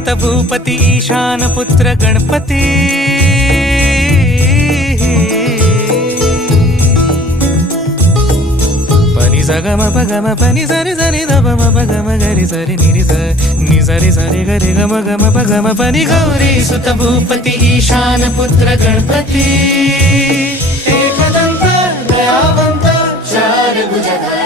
सुत भूपती ईशान पुत्र गणपती पनि सगम पगम पनि सरि सरि ध म पगम गरि सरि नि सरि सरि गरि गम गम पगम पनि गौरी सुत भूपती ईशान पुत्र गणपती एकदंत दयावंत चार भुजधारी